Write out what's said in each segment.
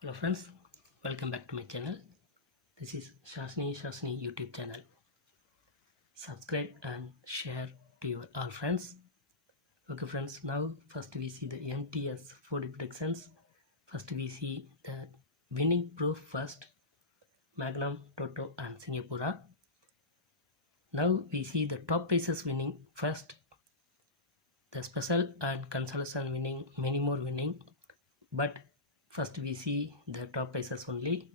Hello friends, welcome back to my channel. This is Shashni YouTube channel. Subscribe and share to your all friends. Okay friends, now first we see the MTS 40 predictions. First we see the winning proof first, Magnum, Toto and Singapura. Now we see the top prices winning first, the special and consolation winning, many more winning, but first we see the top prices only.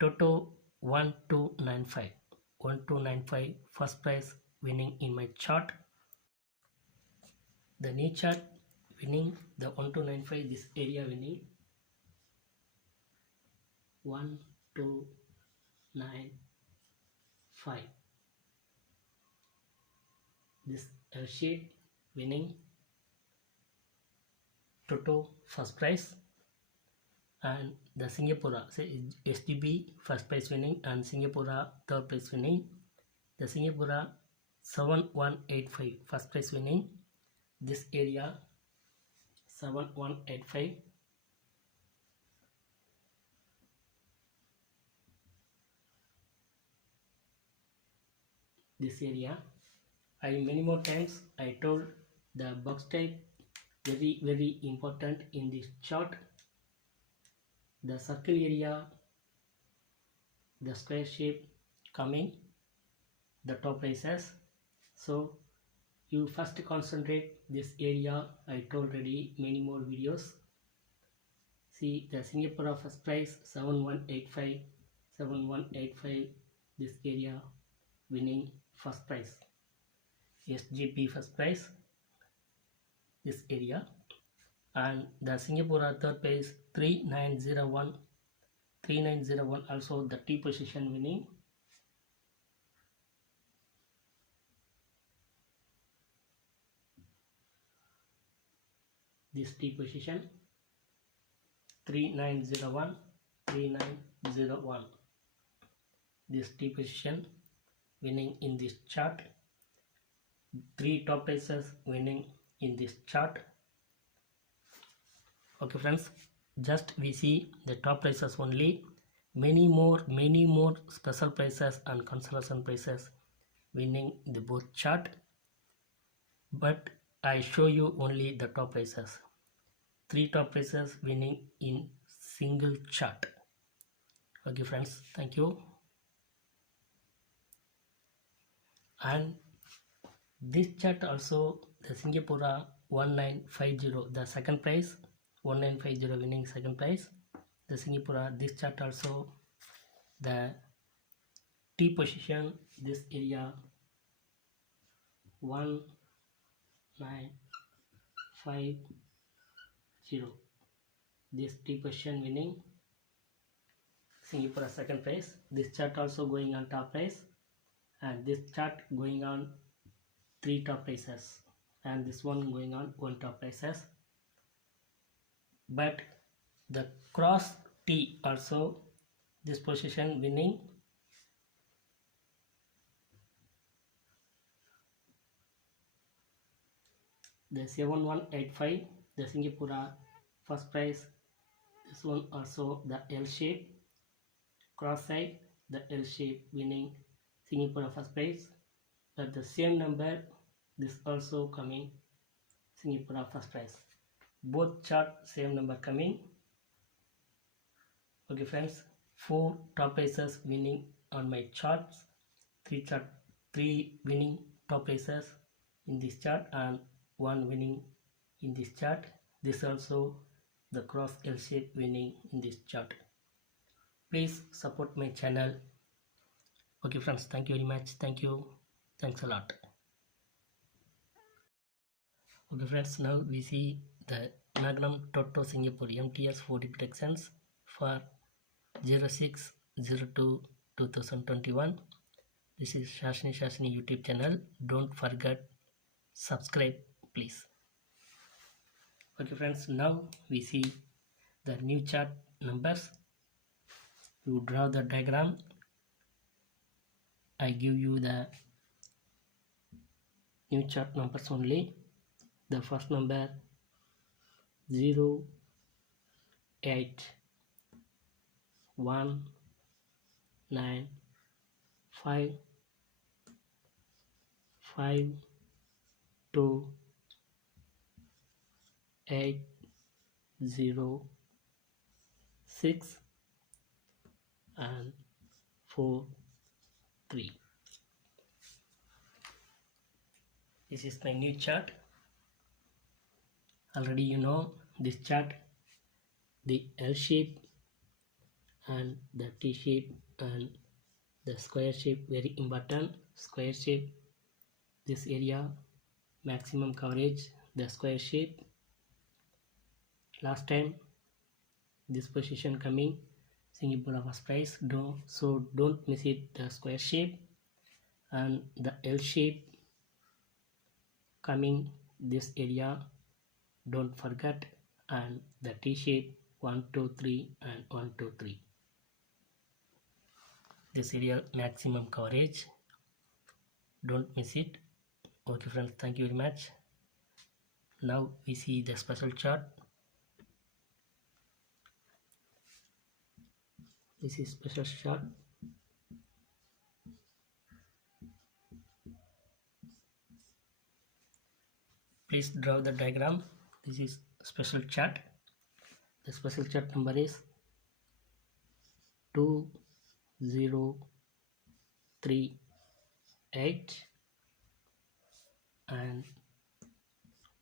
Toto 1295 first prize winning in my chart. The new chart winning the 1295, this area winning 1295, this L shape winning Toto first prize, and the Singapura SGB first prize winning and Singapura third prize winning. The Singapura 7185 first prize winning, this area 7185, this area. Many more times I told the box type very important in this chart. The circle area, the square shape coming, the top prices. So you first concentrate this area. I told already many more videos. See the Singapore first price 7185, this area winning first price. SGP first price, this area, and the Singapore third price 3901 also the T position winning. This T position 3901, this T position winning in this chart. 3 top prices winning in this chart. Okay friends, just we see the top prices only. Many more special prices and consolation prices winning the both chart, but I show you only the top prices. 3 top prices winning in single chart. Okay friends, thank you. And this chart also, the Singapura 1950, the second prize 1950 winning second prize. The Singapura, this chart also the T position, this area 1950, this T position winning Singapura second prize. This chart also going on top prize, and this chart going on 3 top prices, and this one going on 1 top prices. But the cross T also, this position winning the 7185, the Singapura first prize. This one also the L shape, cross side the L shape winning Singapura first prize. At the same number, this also coming Singapura first prize. Both chart same number coming. Okay friends, 4 top prices winning on my charts. 3 winning top prices in this chart and 1 winning in this chart. This also the cross L shape winning in this chart. Please support my channel. Okay friends, thank you very much. Thank you. Thanks a lot. Okay friends, now we see the Magnum Toto Singapore MTS 40 predictions for 06/02/2021. This is Shashni YouTube channel. Don't forget subscribe please. Okay friends, now we see the new chart numbers. You draw the diagram. I give you the new chart numbers only. The first number 0, 8, 1 9 5 5 2 8 0 6 and 4 3. This is my new chart. Already you know this chart, the L shape and the T shape and the square shape, very important. Square shape, this area maximum coverage, the square shape. Last time this position coming Singapore was price, don't miss it. The square shape and the L shape coming this area, don't forget, and the T shape 1 2 3 and 1 2 3. This area maximum coverage, don't miss it. Okay friends, thank you very much. Now we see the special chart. This is special chart. Please draw the diagram. This is special chart. The special chart number is 2038 and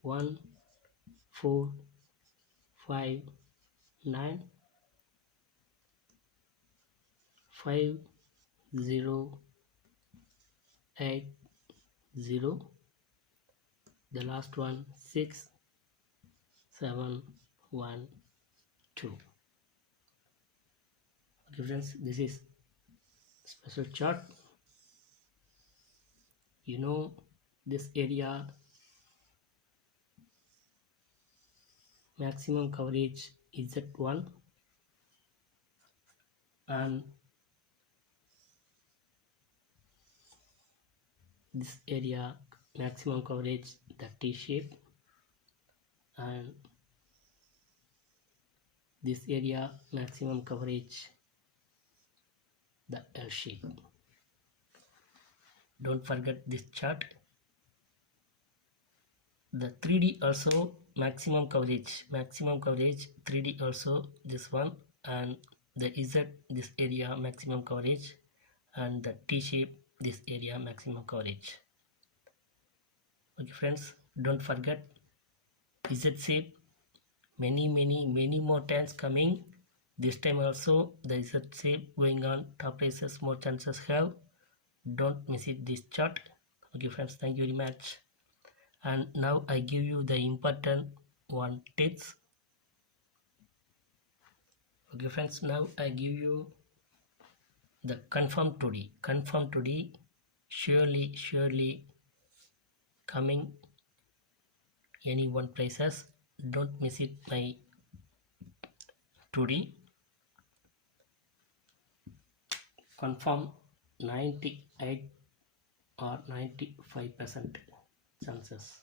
1459 5080. The last one 6712. Okay friends, this is special chart. You know this area maximum coverage is at 1 and this area maximum coverage the T shape and this area maximum coverage the L shape. Don't forget this chart. The 3D also maximum coverage 3D also this one, and the Z this area maximum coverage, and the T shape this area maximum coverage. Okay friends, don't forget Z shape, many more times coming. This time also the Z shape going on top prices, more chances have. Don't miss it this chart. Okay friends, thank you very much. And now I give you the important one tips. Okay friends, now I give you the confirm 2D surely coming any one places. Don't miss it my 2D confirm 98 or 95% chances.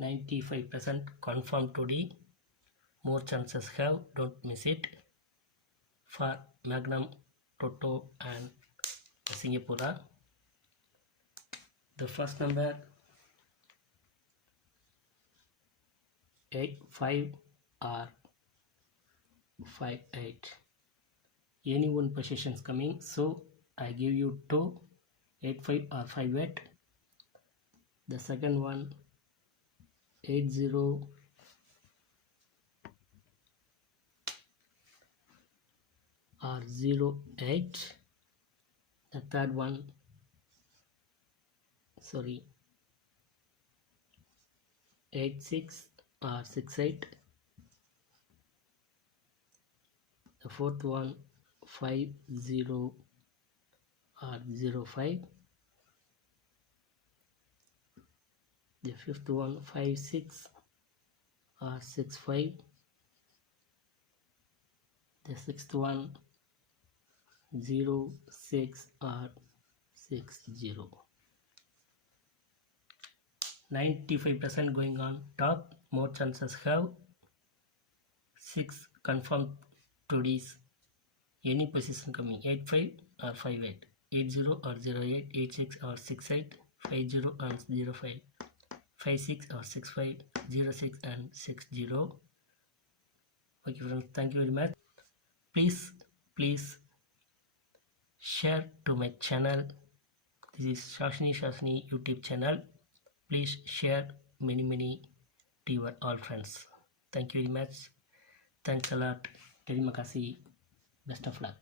95% confirm 2D, more chances have. Don't miss it for Magnum, Toto and Singapore. The first number 85 or 58, any one positions coming, so I give you 2 85 or 58. The second one 80 or 08. The third one 86 or 68. The fourth one 50 or 05. The fifth one 56 or 65. The sixth one 06 or 60. 95% going on top, more chances have. 6 confirmed 2Ds any position coming 85 or 58, 80 or 08, 86 or 68, 50 and 05, 56 or 65, 06 and 60. Okay friends, thank you very much. Please share to my channel. This is Shashni YouTube channel. Please share many to your all friends. Thank you very much. Thanks a lot. Terima kasih. Best of luck.